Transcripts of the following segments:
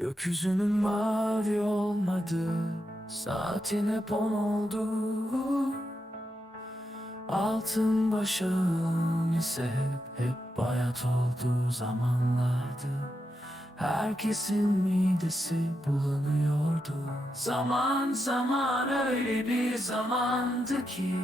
Gökyüzünün mavi olmadı Saatin hep on oldu. Altın başağım ise hep, hep bayat olduğu zamanlardı. Herkesin midesi bulanıyordu. Zaman zaman öyle bir zamandı ki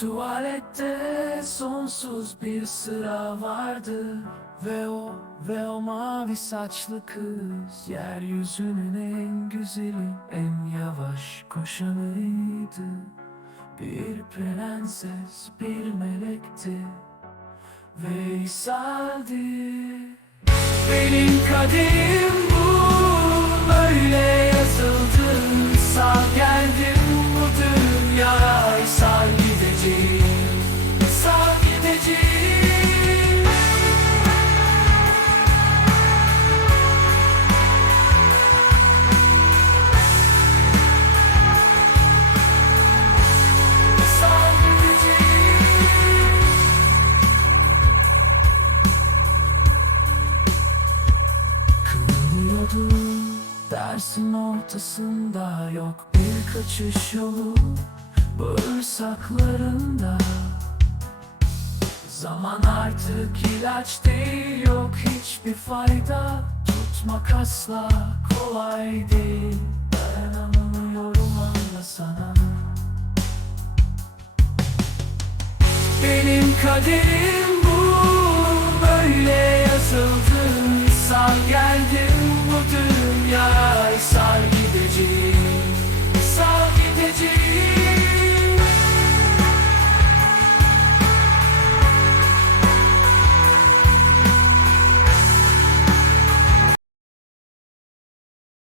Tuvalette sonsuz bir sıra vardı Ve o, ve o mavi saçlı kız Yeryüzünün en güzeli, en yavaş koşanıydı. Bir prenses, bir melekti Veysel'di Benim kaderim Kıvranıyordu Dersin ortasında yok bir kaçış yolu. Bağırsaklarında Zaman artık ilaç değil yok hiçbir fayda. Tutmak asla kolay değil. Dayanamıyorum anla sana Benim kaderim Sarı gideceğim